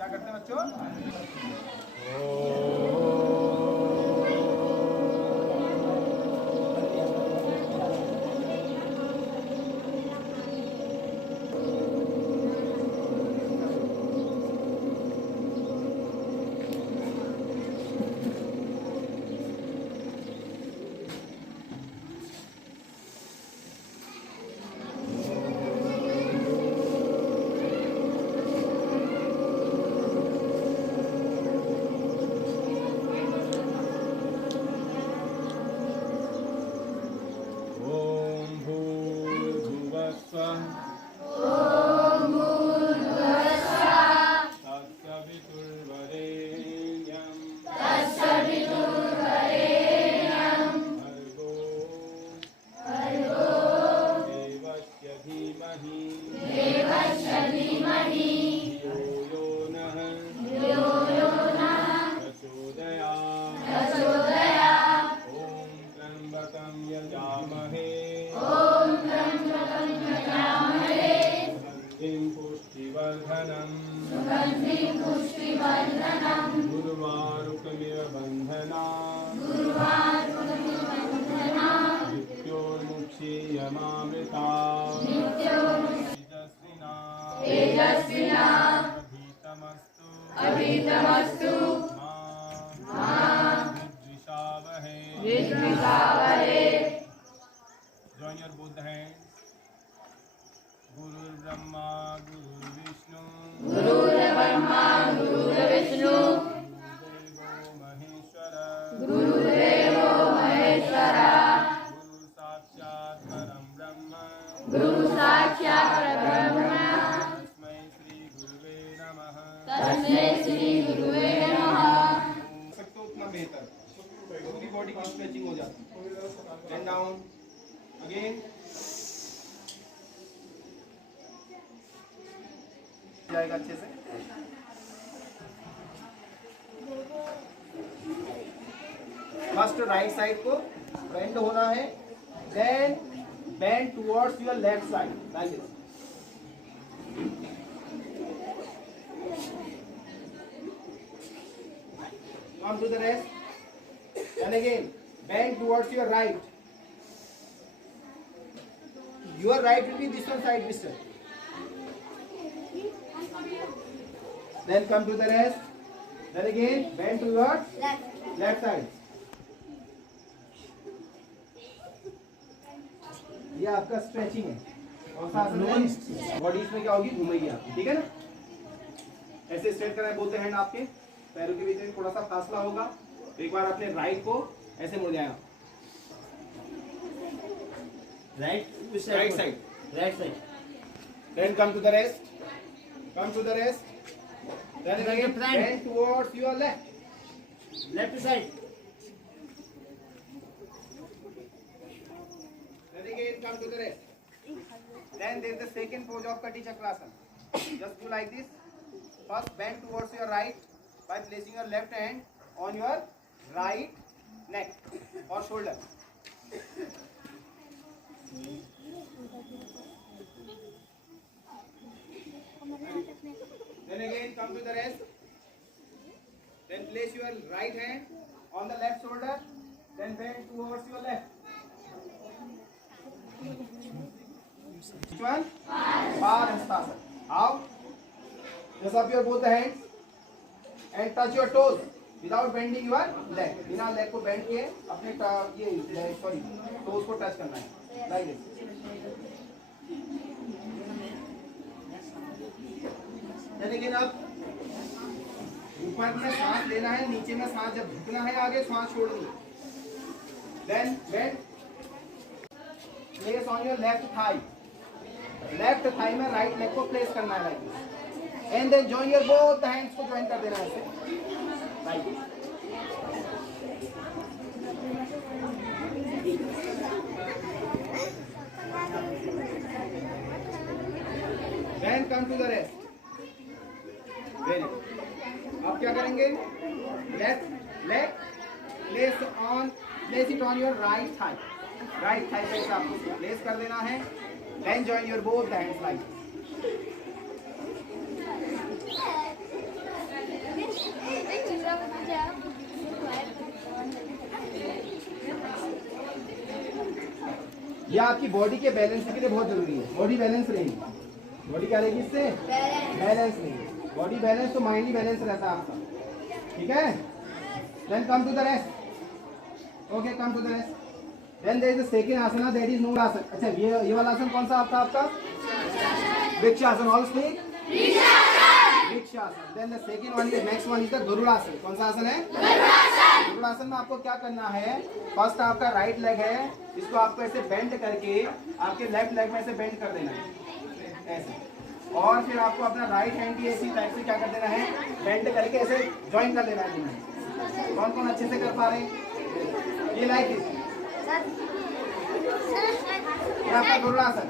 क्या करते हैं बच्चों? गुरुवारुकमिव बन्धना मृत्योर्मुक्षीयमामृता तेजस्विना अभीतमस्तु मा विद्विषावहे। Join your both the hands. Guru Brahma, Guru Vishnu, Guru Maheshwara, Guru Sakshat Param Brahma, Tasmai Shri Guruve Namaha। सकते हो उतना बेहतर, पूरी बॉडी की स्ट्रेचिंग हो जाती है। Bend down again। जाएगा अच्छे से। फर्स्ट राइट साइड को बेंड होना है, then bend towards your left side like this. Come to the rest and again bend towards your right. Your right will be this one side mister. Then come to the rest. Then again bend to your left side. ये आपका stretching है। और साथ में body इसमें क्या होगी, घूमेगी आपकी, ठीक है ना। ऐसे स्ट्रेट कराएं बोलते हैं, आपके पैरों के बीच में थोड़ा सा फासला होगा। एक बार अपने राइट को ऐसे मुड़ जाएगा, right side. Then come to the rest. Come to the rest. Then again bend towards your left side. Then again come to the rest. Then there is the second pose of Kati Chakrasana. Just do like this. First bend towards your right by placing your left hand on your right neck or shoulder. Then again come to the rest. Then place your right hand on the left shoulder. Then bend towards your left. Which one? Padhastasana. How? Just up your both the hands and touch your toes without bending your leg. बिना leg को bend किए अपने toes को touch करना है like this. Then again up. ऊपर में सांस लेना है, नीचे में सांस जब झुकना है आगे सांस छोड़नी है। Then bend. Place on your left thigh. Left thigh में right leg को place करना है like this. And then join your both the hands को join कर देना है ऐसे like this. Then come to the rest. Very good. अब क्या करेंगे? Left leg place it on your right thigh. Right thigh पे आपको place कर देना है. Then join your both hands like this. ये आपकी बॉडी के बैलेंस के लिए बहुत जरूरी है। बॉडी बैलेंस रहेगी, बॉडी क्या रहेगी इससे? बैलेंस रहेगी। बॉडी बैलेंस तो माइंड ही बैलेंस रहता है आपका, ठीक है। Then come to the rest, okay, come to the rest. Then there is the second asan, that is Noor asan. अच्छा, ये वाला आसन कौन सा आपका? Vrikshasana. All speak Vrikshasana. Then the second one is, next one is the Garudasana. कौन सा आसन है? गरुड़ासन में आपको क्या करना है? फर्स्ट आपका राइट लेग है, इसको आपको ऐसे बेंड करके आपके लेफ्ट लेग में ऐसे बेंड कर देना है ऐसे, और फिर आपको अपना राइट हैंड भी ऐसी टाइप से क्या कर देना है? बेंड करके ऐसे ज्वाइन कर देना है। कौन कौन अच्छे से कर पा रहे हैं? ये लाइक आपका गरुड़ासन।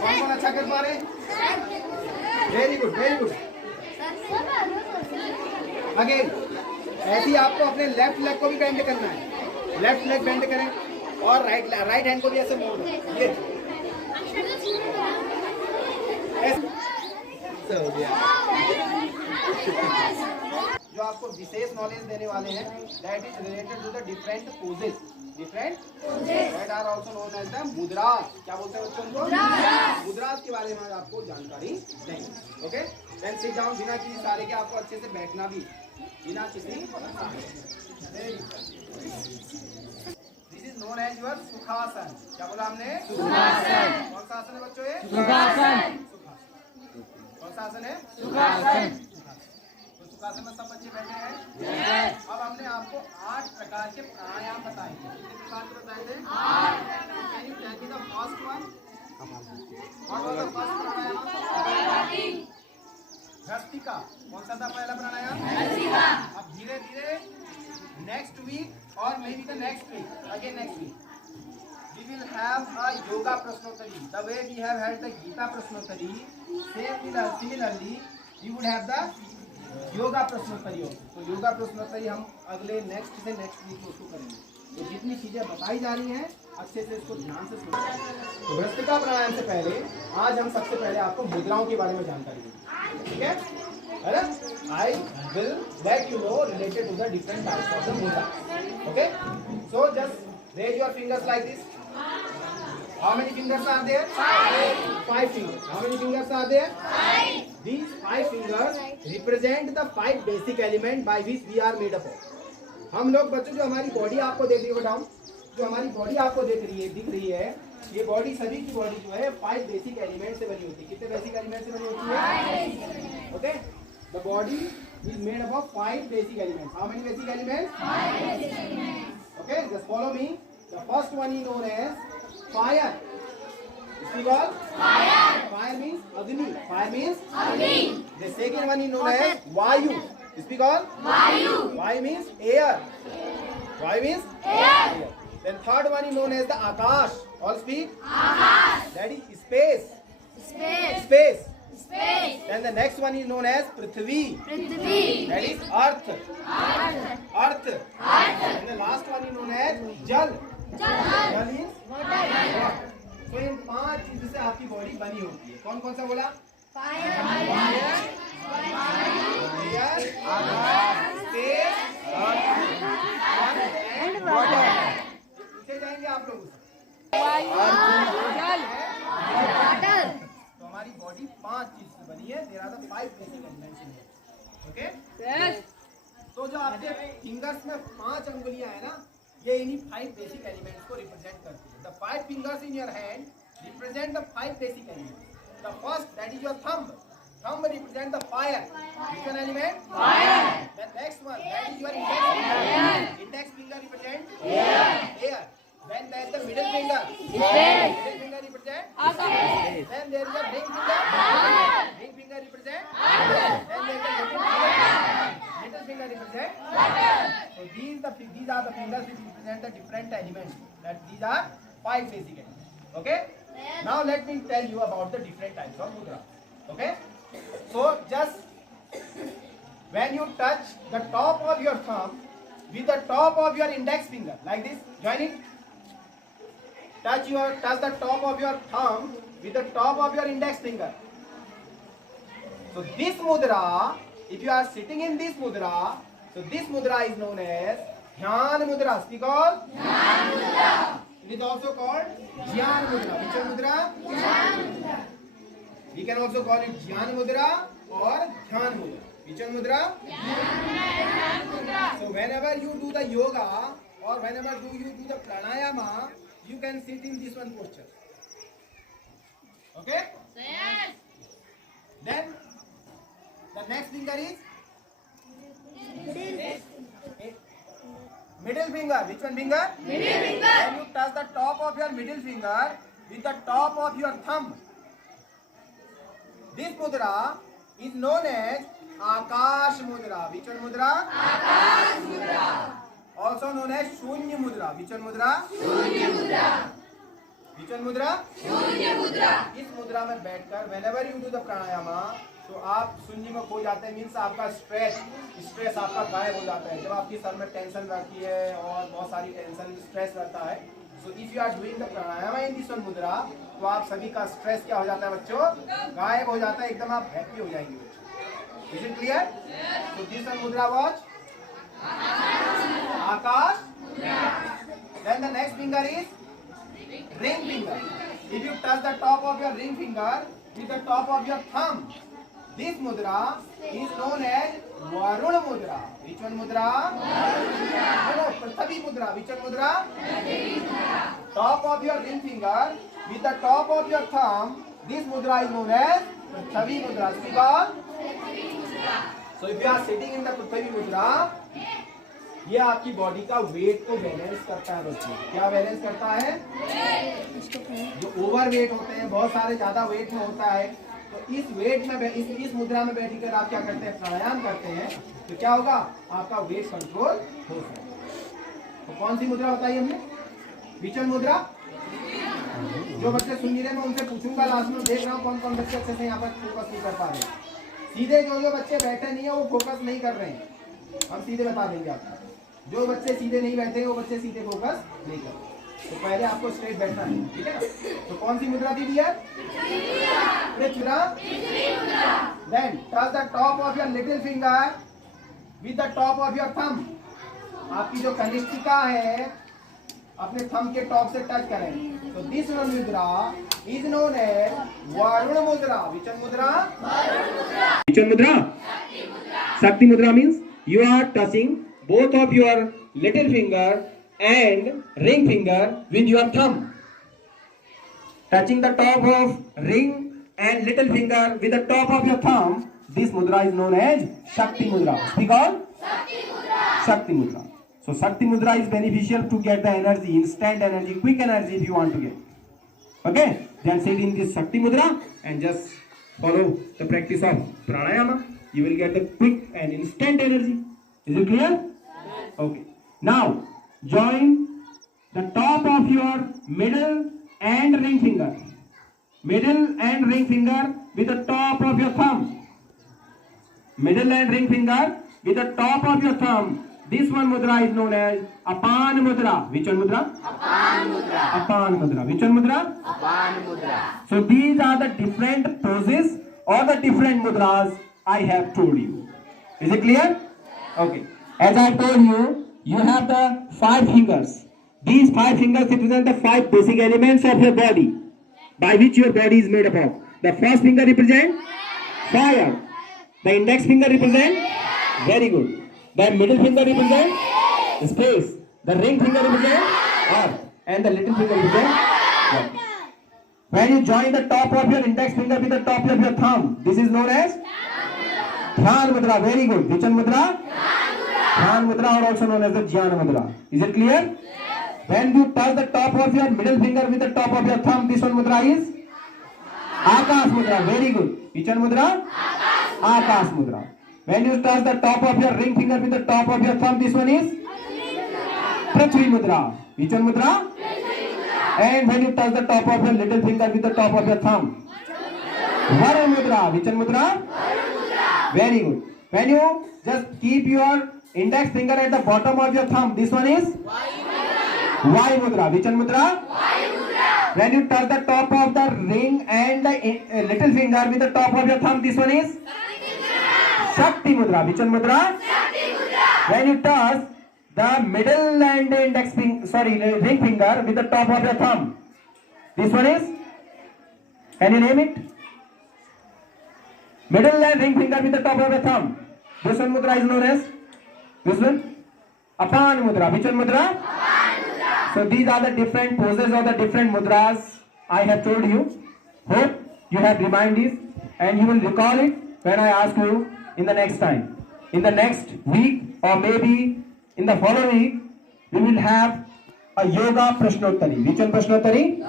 कौन कौन अच्छा कर पा रहे हैं? Very good, very good. Again ऐसे ही आपको अपने लेफ्ट लेग को भी बेंड करना है। लेफ्ट लेग बेंड करें और राइट हैंड को भी ऐसे मोड़ दें। ये ऐसे हो गया। जो आपको विशेष नॉलेज देने वाले हैं, that is related to the different poses. Different that are also known as the mudras. क्या बोलते हैं बच्चों को? मुद्रास के बारे में आपको जानकारी देंगे। Okay, then sit down. बिना किसी सारे के आपको अच्छे से बैठना भी, बिना किसी। This is known as your sukhasana. क्या बोला हमने? सुखासन। कौन सा आसन है बच्चों ये? सुखासन। कौन सा आसन है? सुखासन। तो सुखासन में सब बच्चे बैठे हैं। अब हमने आपको 8 प्रकार के प्राणायाम बताए। कितने प्रकार के बताए थे? 8। Can you tell me the first one? What was the first pranayama? Bhastrika. कौन सा था पहला प्राणायाम? भस्त्रिका। अब धीरे धीरे नेक्स्ट वीक और maybe the next week, again next week, we will have a yoga prashnotari. The way we have had the Gita prashnotari, similarly we would have the yoga prashnotari. तो योगा प्रश्नोत्तरी हम अगले next week उसको करेंगे। तो जितनी चीजें बताई जा रही हैं अच्छे से इसको ध्यान से सुनो। तो भस्त्रिका प्राणायाम से पहले आज हम सबसे पहले आपको मुद्राओं के बारे में जानकारी देंगे, ठीक है? I will let you know related to the different types of the mudra. Okay? So just raise your fingers like this. How many fingers are there? 5 fingers. How many fingers are there? 5. These 5 fingers represent the 5 basic elements by which we are made up of. हम लोग बच्चों, जो हमारी body आपको देख रही है, down, जो हमारी बॉडी आपको दिख रही है, ये बॉडी, सभी की बॉडी जो है 5 बेसिक एलिमेंट से बनी होती है। कितने बेसिक एलिमेंट से बनी होती है? Okay, the body is made up of 5 basic elements. How many basic elements? 5 basic elements. Okay, just follow me. The first one is known as fire. Speak all. Fire. Fire means agni. Fire means agni. The second one is known as vayu. Speak all. Vayu. Vayu means air. Vayu means air. Then third one is known as the akash. All speak. Akash. That is space. Space. Then the next one is known as prithvi. That is earth. And the last one is known as jal. Jal is water. तो इन 5 चीजों से आपकी body बनी होती है। कौन कौन सा बोला? Fire, space and water. पूछे जाएंगे आप लोगों से। तो हमारी बॉडी 5 चीज से बनी है। There are the 5 basic elements in it. Okay, तो जो आपके फिंगर्स में 5 अंगुलियां है ना, ये इन्हीं 5 बेसिक एलिमेंट्स को रिप्रेजेंट करती है। The 5 fingers in your hand represent the 5 basic elements. The first, that is your thumb. Thumb represent the fire. Which one element? Fire. The next one, that is your index finger. Index finger represent air. Then there is the middle finger. Middle finger represent space. Then there is the ring finger. Ring finger represent then there is the little finger represent water. So these are the fingers which represent the different elements. That these are 5 basic elements. Okay? Now let me tell you about the different types of mudra. Okay? So just when you touch the top of your thumb with the top of your index finger, like this, join it. Touch the top of your thumb with the top of your index finger. So this mudra, if you are sitting in this mudra, so this mudra is known as Dhyan Mudra. Speak all. Dhyan Mudra. It is also called Jnana Mudra. Which one mudra? Jnana Mudra. We can also call it Jnana Mudra or Dhyan Mudra. Which one mudra? Jnana Mudra. So whenever you do the yoga or whenever you do the pranayama, you can sit in this one posture. Okay? Yes. Then the next finger is middle finger. Which one finger? Middle finger. When you touch the top of your middle finger with the top of your thumb, this mudra is known as Akash Mudra. Which one mudra? Akash Mudra. Also known as Shunya Mudra. Which one mudra? Shunya Mudra. Which one mudra? Shunya Mudra. इस मुद्रा में बैठकर whenever you do the प्राणायामा, तो आप शून्य में खो जाते हैं, मीन्स आपका स्ट्रेस आपका गायब हो जाता है. जब आपकी सर में टेंशन रहती है और बहुत सारी टेंशन स्ट्रेस रहता है, so if you are doing the pranayama in this one mudra, तो आप सभी का स्ट्रेस क्या हो जाता है बच्चों? गायब हो जाता है, एकदम आप हैप्पी हो जाएंगे बच्चों. Is it clear? So this one mudra watch Akash. Then the next finger is ring finger. If you touch the top of your ring finger with the top of your thumb, this mudra is known as Varuna Mudra. Which one mudra? No, Prithvi Mudra. Which one mudra? Top of your ring finger with the top of your thumb, this mudra is known as Prithvi Mudra. Speak on. So if you are sitting in the Prithvi Mudra, ये आपकी body का wait को balance करता है बच्चों. क्या balance करता है? जो ओवर वेट होते हैं, बहुत सारे ज्यादा वेट में होता है, तो इस वेट में इस मुद्रा में बैठकर आप क्या करते हैं? प्राणायाम करते हैं, तो क्या होगा? आपका वेट कंट्रोल हो सकता है. तो कौन सी मुद्रा बताई हमने? विचन मुद्रा. जो बच्चे सुन रहे मैं उनसे पूछूंगा लास्ट में, देख रहा हूँ कौन कौन बच्चे अच्छे से यहाँ पर फोकस नहीं कर पा रहे. सीधे जो बच्चे बैठे नहीं है वो फोकस नहीं कर रहे हैं, हम सीधे बता देंगे आपको. जो बच्चे सीधे नहीं बैठे वो बच्चे सीधे फोकस नहीं करते. तो पहले आपको स्ट्रेट बैठना है, ठीक है ना? तो कौन सी मुद्रा दी है? Prithvi. Then touch the top of your little finger with the top of your thumb. आपकी जो कनिष्ठिका है अपने थंब के टॉप से टच करें. तो दिस वन मुद्रा इज नोन एज वरुण मुद्रा. विचन मुद्रा? विचन मुद्रा? शक्ति मुद्रा means you are touching both of your little finger and ring finger with your thumb. Touching the top of ring and little finger with the top of your thumb, this mudra is known as Shakti Mudra. Speak on. Shakti Mudra. Shakti Mudra. So Shakti Mudra is beneficial to get the energy, instant energy, quick energy if you want to get. Okay? Then sit in this Shakti Mudra and just follow the practice of pranayama. You will get the quick and instant energy. Is it clear? Okay. Now, join the top of your middle and ring finger. Middle and ring finger with the top of your thumb. Middle and ring finger with the top of your thumb. This one mudra is known as Apan Mudra. Which one mudra? Apan Mudra. Apan Mudra. Which one mudra? Apan Mudra. So these are the different poses or the different mudras I have told you. Is it clear? Okay. As I told you, you have the 5 fingers. These 5 fingers represent the 5 basic elements of your body, by which your body is made up of. The first finger represents fire. The index finger represents very good. The middle finger represents space. The ring finger represents earth, and the little finger represents water. When you join the top of your index finger with the top of your thumb, this is known as Dhyan Mudra. Very good. Which one mudra? Dhyan Mudra, or also known as the Jnana Mudra. Is it clear? Yes. When you touch the top of your middle finger with the top of your thumb, this one mudra is Akash Mudra. Very good. Which one mudra? Akash Mudra. When you touch the top of your ring finger with the top of your thumb, this one is Prithvi Mudra. Which one mudra? And when you touch the top of your little finger with the top of your thumb, Varuna Mudra. Which one mudra? Very good. When you just keep your index finger at the bottom of your thumb, this one is Vayu Mudra. Which one mudra? Vayu Mudra. When you touch the top of the ring and the little finger with the top of your thumb, this one is Shakti Mudra. Which one mudra? Shakti Mudra. When you touch the middle and ring finger with the top of your thumb. This one is, can you name it? Middle and ring finger with the top of your thumb. This one mudra is known as, this one, Apan mudra. Which one mudra? Apan mudra. So these are the different poses or the different mudras I have told you. Hope you have reminded and you will recall it when I ask you in the next time. In the next week or maybe in the following week, we will have a yoga prashnottari. Which one prashnottari?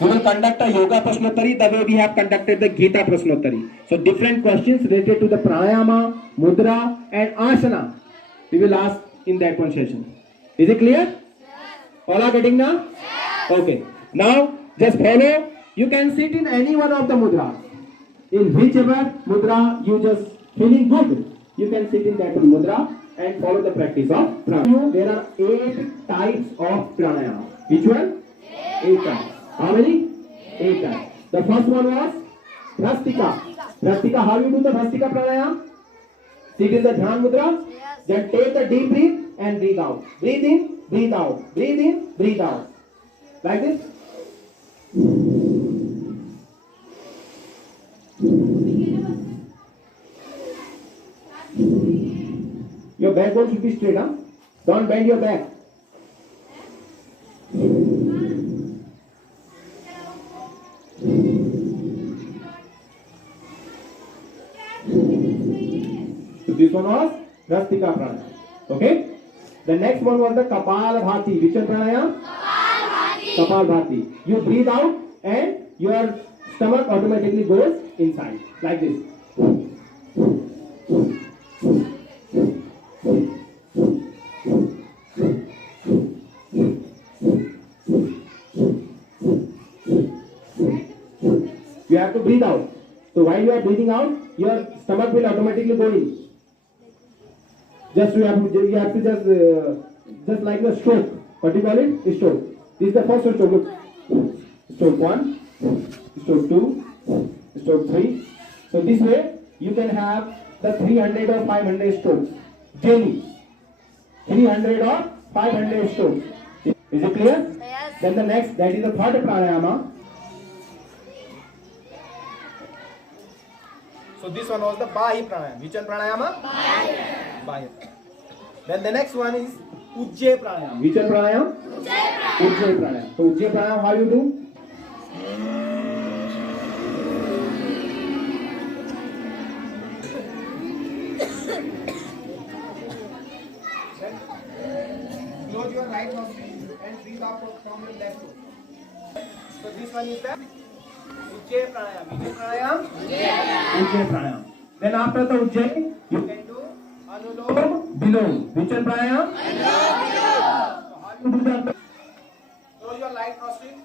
We will conduct a yoga prashnottari the way we have conducted the Gita prashnottari. So different questions related to the pranayama, mudra and asana we will ask in that one session. Is it clear? All are getting now? Okay. Now just follow. You can sit in any one of the mudras. In whichever mudra you just feeling good, you can sit in that one mudra and follow the practice of pranayama. There are 8 types of pranayama. Which one? 8 types. How many? 8 types. The first one was Bhrastika. Bhrastika, how you do the Bhrastika pranayama? Sit in the Dhyan mudra. Then take the deep breath and breathe out. Breathe in, breathe out. Breathe in, breathe out. Like this. Your backbone should be straight, huh? Don't bend your back. So this one was Bhrastika pranayama. Okay? The next one was the Kapalabhati. Which one pranayama? Kapalabhati. Kapalabhati. You breathe out and your stomach automatically goes inside. Like this. You have to breathe out. So while you are breathing out, your stomach will automatically go in. Just you have to just like a stroke. What do you call it? A stroke. This is the first stroke. Look. Stroke 1, stroke 2, stroke 3. So this way you can have the 300 or 500 strokes daily. 300 or 500 strokes. Is it clear? Yes. Then the next, that is the third pranayama. So this one was the Bahi pranayama. Which one pranayama? Bahi. Then the next one is Ujjayi pranayama. Which one pranayama? Ujjayi pranayama. So Ujjayi pranayama, how you do? Close your right nostril and breathe out from your left nose. So this one is the Ujjayi pranayama. Which pranayama? Ujjayi pranayama. Then after the Ujjayi, you can do Anulom Vilom. Which one pranayama? Anulom Vilom. So how you do that? Close your right nostril.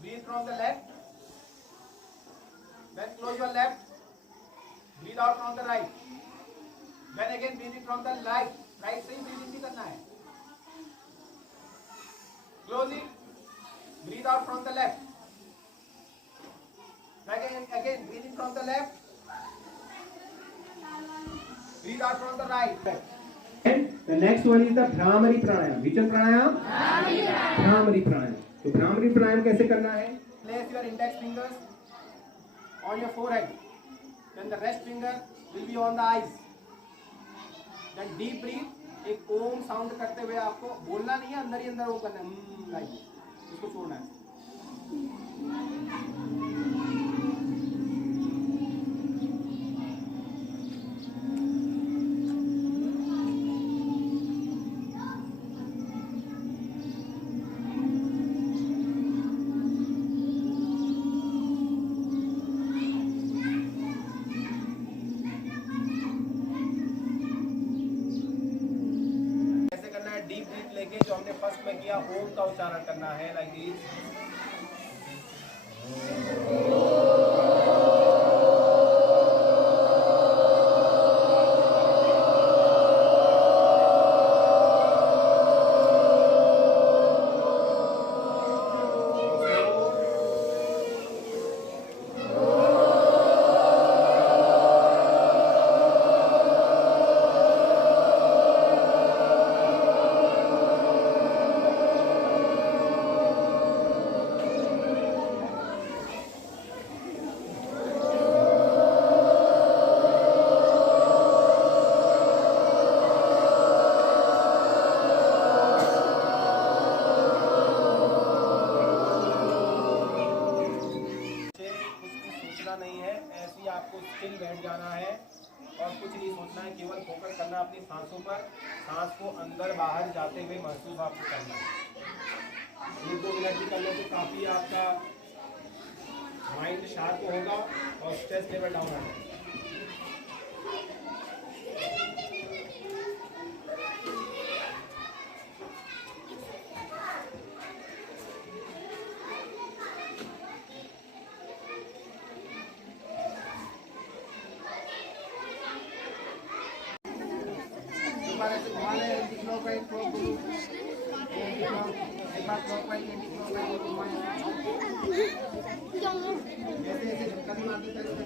Breathe from the left. Then close your left. Breathe out from the right. Then again breathe in from the right. Right से ही breathing भी करना है. Close it. Breathe out from the left. Again breathe in from the left. Breathe out from the right. And the next one is the Bhramari pranayama. Which one pranayama? Bhramari pranayama. So Bhramari pranayama कैसे करना है? Place your index fingers on your forehead. Then the rest finger will be on the eyes. Then deep breathe. एक ओम sound करते हुए आपको बोलना नहीं है, अंदर ही अंदर ओम करना है. लाइक इसको छोड़ना है. डीप ब्रीथ लेके जो हमने फर्स्ट में किया ओम का उच्चारण करना है लाइक दिस. स्टिल बैठ जाना है और कुछ नहीं सोचना है, केवल फोकस करना है अपनी सांसों पर। सांस को अंदर बाहर जाते हुए महसूस आपको करना है। 1-2 मिनट भी कर लो तो काफ़ी आपका माइंड शार्प होगा और स्ट्रेस लेवल डाउन आएगा। एक बार ऐसे घुमा लें एंटी क्लॉकवाइज एक बार क्लॉकवाइज एंटी क्लॉकवाइज घुमाएं। ऐसे ऐसे झटका भी मार देते हैं तो